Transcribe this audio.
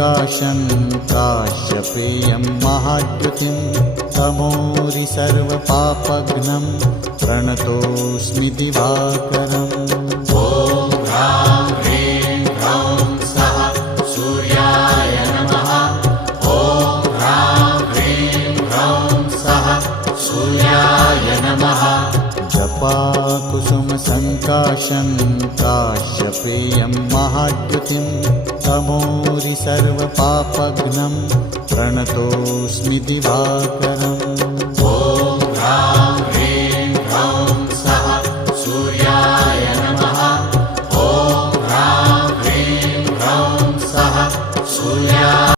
सङ्काशं काश्यपेयं महाद्युतिं तमोरि सर्वपापघ्नं प्रणतोऽस्मि दिवाकरम्। ॐ ह्रां ह्रीं ह्रौं सः सूर्याय नमः। ॐ ह्रां ह्रीं ह्रौं सः सूर्याय नमः। जपाकुसुमसङ्काशं काश्यपेयं महाद्युतिं तमोरि सर्वपापघ्नं प्रणतोऽस्मि दिवाकरम्। ॐ ह्रां